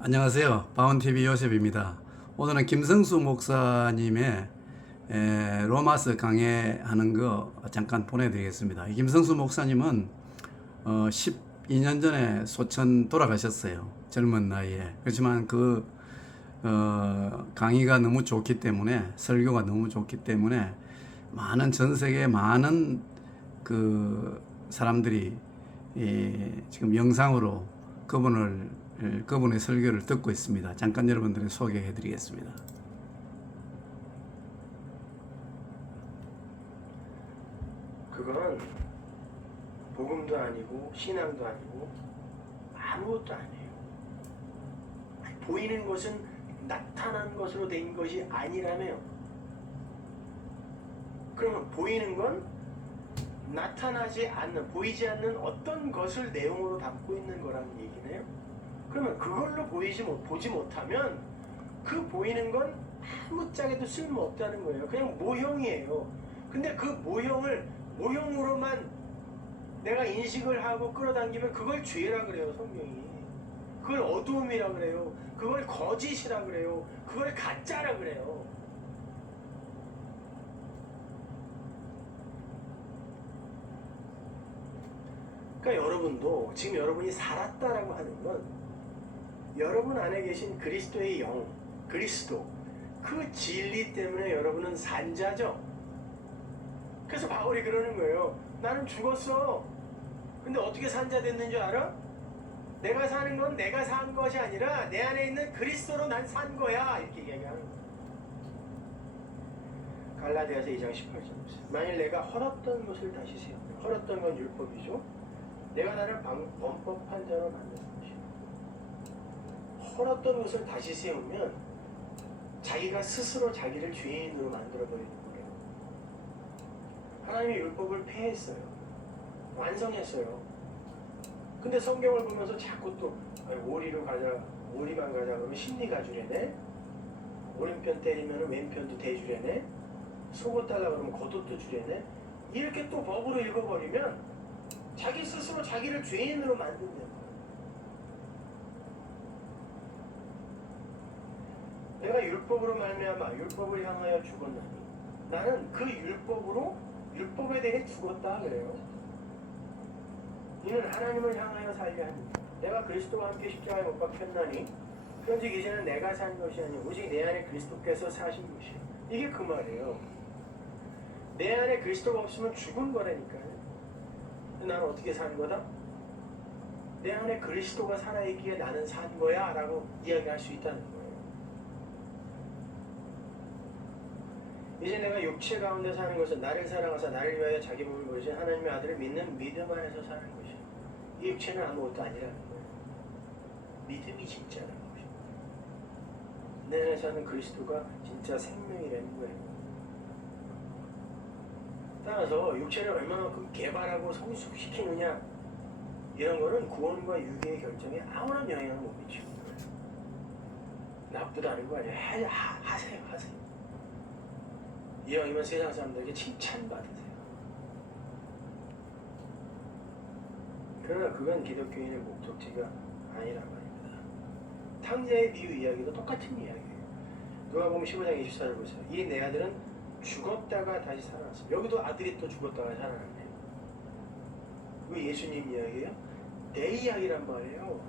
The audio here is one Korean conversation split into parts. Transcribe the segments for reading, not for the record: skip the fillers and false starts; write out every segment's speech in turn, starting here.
안녕하세요. 바운티비 요셉입니다. 오늘은 김성수 목사님의 로마서 강해하는 거 잠깐 보내드리겠습니다. 김성수 목사님은 12년 전에 소천 돌아가셨어요. 젊은 나이에. 그렇지만 그 강의가 너무 좋기 때문에, 설교가 너무 좋기 때문에 전 세계 많은 그 사람들이 지금 영상으로 그분의 설교를 듣고 있습니다. 잠깐 여러분들에게 소개해 드리겠습니다. 그건 복음도 아니고 신앙도 아니고 아무것도 아니에요. 보이는 것은 나타난 것으로 된 것이 아니라며요. 그러면 보이는 건 나타나지 않는, 보이지 않는 어떤 것을 내용으로 담고 있는 거라는 얘기네요. 그러면 그걸로 보지 못하면 그 보이는 건 아무짝에도 쓸모없다는 거예요. 그냥 모형이에요. 근데 그 모형으로만 내가 인식을 하고 끌어당기면 그걸 죄라 그래요, 성경이. 그걸 어두움이라 그래요. 그걸 거짓이라 그래요. 그걸 가짜라 그래요. 그러니까 여러분도 지금 여러분이 살았다라고 하는 건 여러분 안에 계신 그리스도의 영, 그리스도, 그 진리 때문에 여러분은 산자죠. 그래서 바울이 그러는 거예요. 나는 죽었어. 근데 어떻게 산자 됐는 줄 알아? 내가 사는 건 내가 산 것이 아니라 내 안에 있는 그리스도로 난 산 거야. 이렇게 얘기하는 거예요. 갈라디아서 2장 18절. 만일 내가 헐었던 것을 다시 세우면, 헐었던 건 율법이죠. 내가 나를 범법한 자로 만든 것이야. 헐었던 것을 다시 세우면 자기가 스스로 자기를 죄인으로 만들어버리는 거예요. 하나님의 율법을 폐했어요. 완성했어요. 근데 성경을 보면서 자꾸 또 오리로 가자, 오리만 가자 그러면 심리 가주래네. 오른편 때리면 왼편도 대주래네. 속옷 달라 그러면 겉옷도 주래네. 이렇게 또 법으로 읽어버리면 자기 스스로 자기를 죄인으로 만든다는 거예요. 내가 율법으로 말미암아 율법을 향하여 죽었나니 나는 그 율법에 대해 죽었다 그래요. 이는 하나님을 향하여 살게 합니다. 내가 그리스도와 함께 십자가에 못 박혔나니 현재 이제는 내가 산 것이 아니오 오직 내 안에 그리스도께서 사신 것이요. 이게 그 말이에요. 내 안에 그리스도가 없으면 죽은 거라니까요. 나는 어떻게 산 거다? 내 안에 그리스도가 살아있기에 나는 산 거야 라고 이야기할 수 있다는 거예요. 이제 내가 육체 가운데 사는 것은 나를 사랑하사 나를 위하여 자기 몸을 버리신 하나님의 아들을 믿는 믿음 안에서 사는 것이야. 이 육체는 아무것도 아니라는 거예요. 믿음이 진짜라는 것입니다. 내 안에 사는 그리스도가 진짜 생명이라는 거예요. 따라서 육체를 얼마만큼 개발하고 성숙시키느냐 이런 거는 구원과 유괴의 결정에 아무런 영향을 못 미치는 거예요. 나쁘다는 거 아니에요. 하세요. 이왕이면 세상 사람들에게 칭찬받으세요. 그러나 그건 기독교인의 목적지가 아니란 말입니다. 탕자의 비유 이야기도 똑같은 이야기예요. 누가복음 15장 24절 보세요. 이 내 아들은 죽었다가 다시 살아났어. 여기도 아들이 또 죽었다가 살아났네. 이거 예수님 이야기예요? 내 이야기란 말이에요.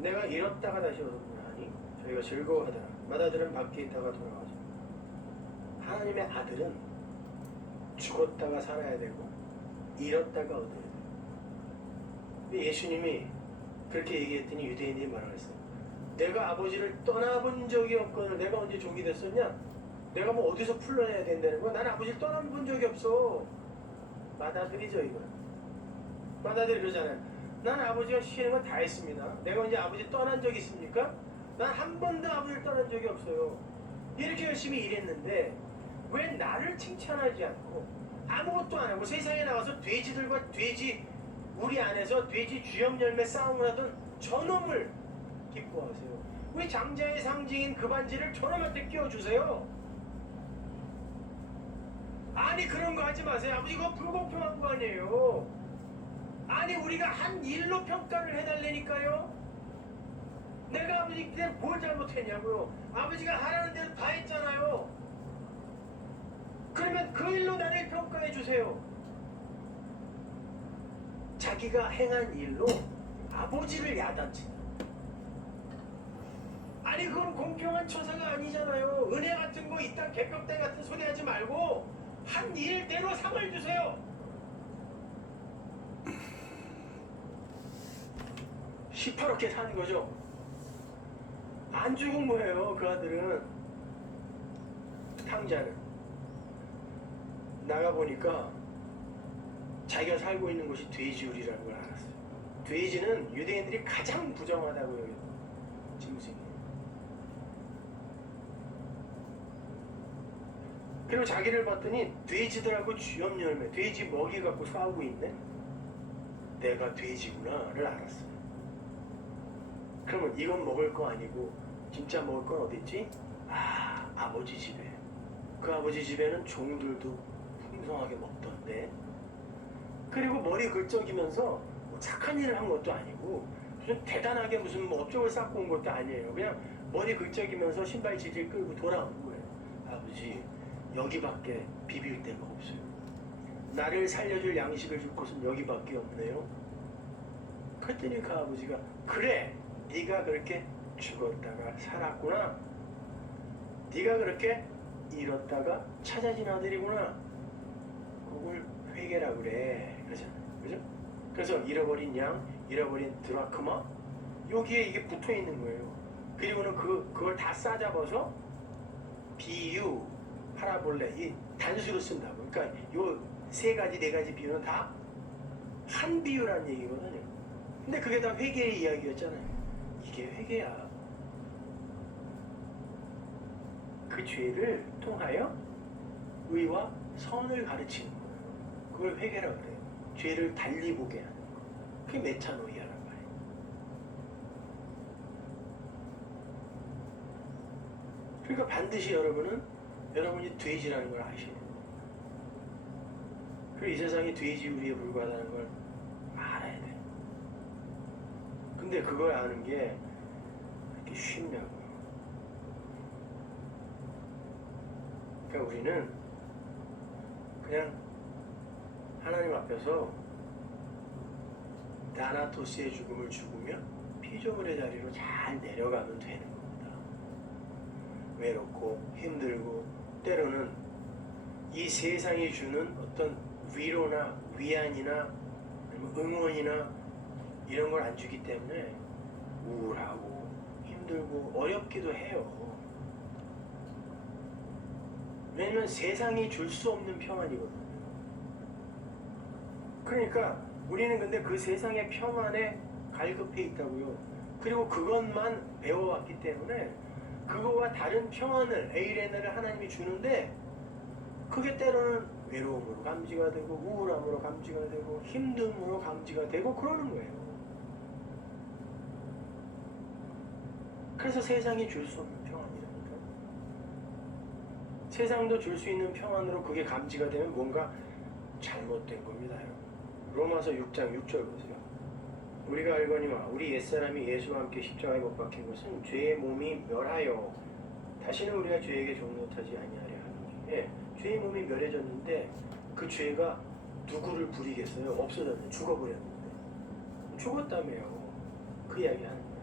내가 잃었다가 다시 얻었나니 저희가 즐거워하더라. 맏아들은 밖에 있다가 돌아가죠. 하나님의 아들은 죽었다가 살아야 되고 잃었다가 얻어야 돼요. 예수님이 그렇게 얘기했더니 유대인들이 뭐라고 했어요? 내가 아버지를 떠나본 적이 없거늘 내가 언제 종이 됐었냐? 내가 뭐 어디서 풀러내야 된다는 거야? 나는 아버지를 떠나본 적이 없어. 맏아들이죠 이거. 맏아들이 그러잖아요. 난 아버지가 시키는 건 다 했습니다. 내가 언제 아버지 떠난 적이 있습니까? 난 한 번도 아버지를 떠난 적이 없어요. 이렇게 열심히 일했는데 왜 나를 칭찬하지 않고 아무것도 안 하고 세상에 나와서 돼지들과 우리 안에서 돼지 주염 열매 싸움을 하던 저놈을 기뻐하세요. 왜 장자의 상징인 그 반지를 저놈한테 끼워주세요? 아니 그런 거 하지 마세요. 아버지 그거 불공평한 거 아니에요. 아니 우리가 한 일로 평가를 해달라니까요. 아버지 그냥 뭘 잘못했냐고요. 아버지가 하라는 대로 다 했잖아요. 그러면 그 일로 나를 평가해 주세요. 자기가 행한 일로 아버지를 야단치는. 아니 그건 공평한 처사가 아니잖아요. 은혜 같은 거 이딴 개벽대 같은 소리 하지 말고 한 일대로 상을 주세요. 시퍼렇게 사는 거죠. 안 죽은 거예요. 그 아들은. 탕자는 나가보니까 자기가 살고 있는 곳이 돼지우리라는 걸 알았어요. 돼지는 유대인들이 가장 부정하다고 여겼던 짐승이에요. 그리고 자기를 봤더니 돼지들하고 쥐염열매, 돼지 먹이 갖고 싸우고 있네. 내가 돼지구나를 알았어요. 그러면 이건 먹을 거 아니고 진짜 먹을 건 어디 있지? 아, 아버지 집에. 그 아버지 집에는 종들도 풍성하게 먹던데. 그리고 머리 긁적이면서 뭐 착한 일을 한 것도 아니고 무슨 대단하게 무슨 뭐 업적을 쌓고 온 것도 아니에요. 그냥 머리 긁적이면서 신발 질질 끌고 돌아온 거예요. 아버지, 여기밖에 비빌 데가 없어요. 나를 살려줄 양식을 줄 곳은 여기밖에 없네요. 그랬더니 그 아버지가 그래, 네가 그렇게 죽었다가 살았구나. 네가 그렇게 잃었다가 찾아진 아들이구나. 그걸 회개라 그래. 그러잖아요. 그죠? 그래서 잃어버린 양, 잃어버린 드라크마, 여기에 이게 붙어 있는 거예요. 그리고는 그걸 다 싸잡아서 비유, 파라볼레, 이 단수로 쓴다고. 그러니까 요 세 가지, 네 가지 비유는 다 한 비유라는 얘기거든요. 근데 그게 다 회개의 이야기였잖아요. 이게 회개야. 그 죄를 통하여 의와 선을 가르치는 거예요. 그걸 회개라 그래요. 죄를 달리 보게 하는 거. 그게 메타노이아란 말이에요. 그러니까 반드시 여러분이 돼지라는 걸 아셔야 돼요. 그리고 이 세상이 돼지우리에 불과하다는 걸 알아야 돼요. 근데 그걸 아는 게 그렇게 쉽냐고요. 그러니까 우리는 그냥 하나님 앞에서 다나토스의 죽음을 죽으며 피조물의 자리로 잘 내려가면 되는 겁니다. 외롭고 힘들고 때로는 이 세상이 주는 어떤 위로나 위안이나 응원이나 이런 걸 안 주기 때문에 우울하고 힘들고 어렵기도 해요. 왜냐면 세상이 줄 수 없는 평안이거든요. 그러니까 우리는 근데 그 세상의 평안에 갈급해 있다고요. 그리고 그것만 배워왔기 때문에 그거와 다른 평안을, 에이레나를 하나님이 주는데 그게 때로는 외로움으로 감지가 되고 우울함으로 감지가 되고 힘듦으로 감지가 되고 그러는 거예요. 그래서 세상이 줄 수 없는 평안이라니까. 세상도 줄 수 있는 평안으로 그게 감지가 되면 뭔가 잘못된 겁니다. 로마서 6장 6절 보세요. 우리가 알거니와 우리 옛사람이 예수와 함께 십자가에 못 박힌 것은 죄의 몸이 멸하여 다시는 우리가 죄에게 종노하지 아니하려 하니. 예, 죄의 몸이 멸해졌는데 그 죄가 누구를 부리겠어요? 없어졌는데 죽어버렸는데 죽었다며요. 그 이야기 하는 거예요.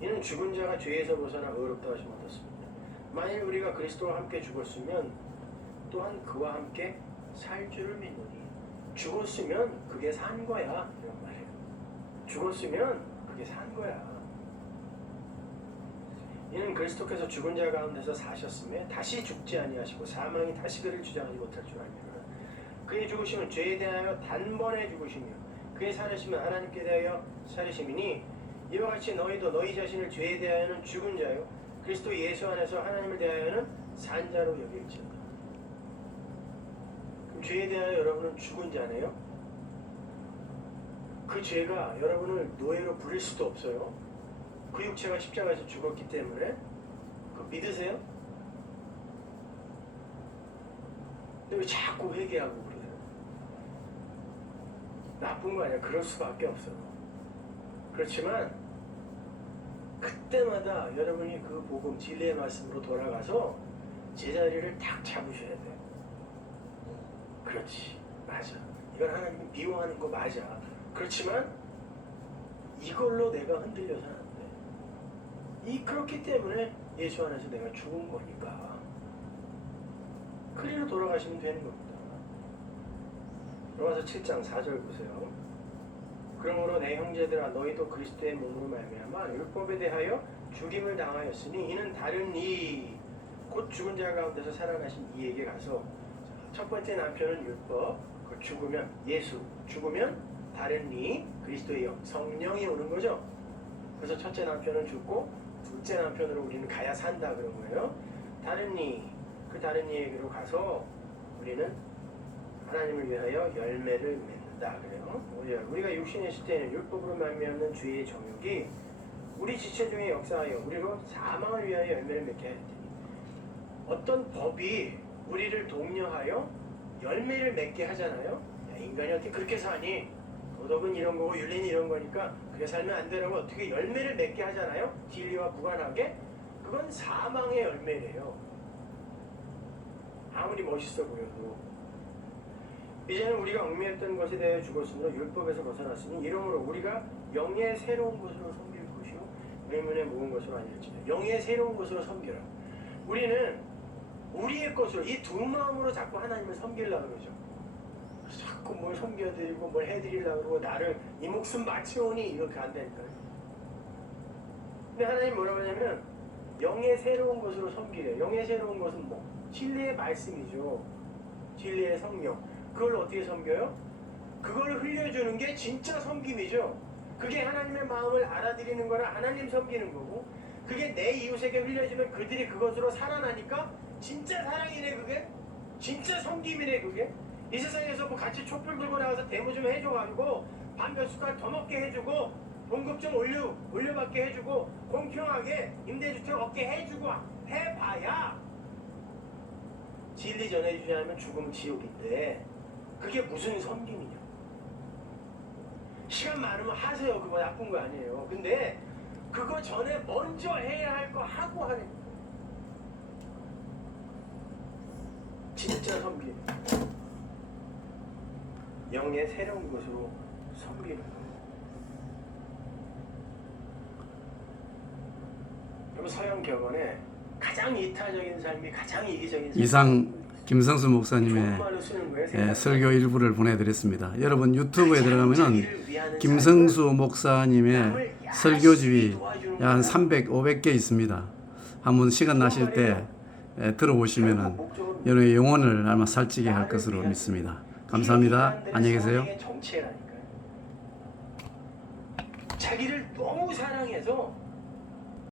이는 죽은 자가 죄에서 벗어나 의롭다 하심을 얻었습니다. 만일 우리가 그리스도와 함께 죽었으면 또한 그와 함께 살 줄을 믿노니. 죽었으면 그게 산 거야. 이런 말이에요. 죽었으면 그게 산 거야. 이는 그리스도께서 죽은 자 가운데서 사셨음에 다시 죽지 아니하시고 사망이 다시 그를 주장하지 못할 줄 알미로라. 그의 죽으심은 죄에 대하여 단번에 죽으시며 그의 살으심은 하나님께 대하여 살으심이니 이와 같이 너희도 너희 자신을 죄에 대하여는 죽은 자요 그리스도 예수 안에서 하나님을 대하여는 산 자로 여길지어다. 그럼 죄에 대하여 여러분은 죽은 자네요. 그 죄가 여러분을 노예로 부릴 수도 없어요. 그 육체가 십자가에서 죽었기 때문에. 그거 믿으세요? 근데 왜 자꾸 회개하고 그러세요? 나쁜 거 아니야. 그럴 수밖에 없어요. 그렇지만 그때마다 여러분이 그 복음 진리의 말씀으로 돌아가서 제자리를 탁 잡으셔야 돼요. 그렇지, 맞아. 이건 하나님이 미워하는 거 맞아. 그렇지만 이걸로 내가 흔들려서는 안 돼. 그렇기 때문에 예수 안에서 내가 죽은 거니까 그리로 돌아가시면 되는 겁니다. 로마서 7장 4절 보세요. 그러므로 내 형제들아 너희도 그리스도의 몸으로 말미암아 율법에 대하여 죽임을 당하였으니 이는 다른 이 곧 죽은 자 가운데서 살아나신 이에게 가서 첫 번째 남편은 율법, 그 죽으면 예수, 죽으면 다른 이 그리스도의 영, 성령이 오는 거죠. 그래서 첫째 남편은 죽고 둘째 남편으로 우리는 가야 산다 그런 거예요. 다른 이, 그 다른 이에게로 가서 우리는 하나님을 위하여 열매를 맺는다 그래요. 우리가 육신에 있을 때는 율법으로 말미암는 죄의 정욕이 우리 지체 중에 역사하여 우리로 사망을 위하여 열매를 맺게 하였더니 어떤 법이 우리를 독려하여 열매를 맺게 하잖아요. 야, 인간이 어떻게 그렇게 사니? 도덕은 이런 거고 윤리는 이런 거니까 그렇게 살면 안 되라고 어떻게 열매를 맺게 하잖아요. 진리와 무관하게. 그건 사망의 열매래요. 아무리 멋있어 보여도. 이제는 우리가 얽매였던 것에 대해 죽었으므로 율법에서 벗어났으니 이러므로 우리가 영의 새로운 것으로 섬길 것이요 의문의 묵은 것으로 아니할지라. 영의 새로운 것으로 섬기라. 우리는 우리의 것으로 이 두 마음으로 자꾸 하나님을 섬기려고 그러죠. 자꾸 뭘 섬겨드리고 뭘 해드리려고 그러고 나를 이 목숨 바치오니 이렇게 한다니까요. 근데 하나님 뭐라고 하냐면 영의 새로운 것으로 섬기래. 영의 새로운 것은 뭐? 진리의 말씀이죠. 진리의 성령. 그걸 어떻게 섬겨요? 그걸 흘려주는 게 진짜 섬김이죠. 그게 하나님의 마음을 알아들이는 거라 하나님 섬기는 거고 그게 내 이웃에게 흘려주면 그들이 그것으로 살아나니까 진짜 사랑이네 그게. 진짜 섬김이네 그게. 이 세상에서 뭐 같이 촛불 들고 나가서 데모 좀 해줘가지고 밥 몇 숟갈 더 먹게 해주고 봉급 좀 올려받게 해주고 공평하게 임대주택 얻게 해주고 해봐야 진리 전해주지 않으면 죽음 지옥인데 그게 무슨 섬김이냐. 시간 많으면 하세요. 그거 나쁜 거 아니에요. 근데 그거 전에 먼저 해야 할 거 하고 하는 진짜 섬김. 영의 새로운 것으로 섬기는 거예요. 그리고 서양 격언에 가장 이타적인 삶이 가장 이기적인 삶이 이상 김성수 목사님의 설교 일부를 보내드렸습니다. 여러분 유튜브에 들어가면은 김성수 목사님의 설교집이 약 한 300, 500개 있습니다. 한번 시간 나실 때 들어보시면은 여러분의 영혼을 아마 살찌게 할 것으로 믿습니다. 감사합니다. 안녕히 계세요. 자기를 너무 사랑해서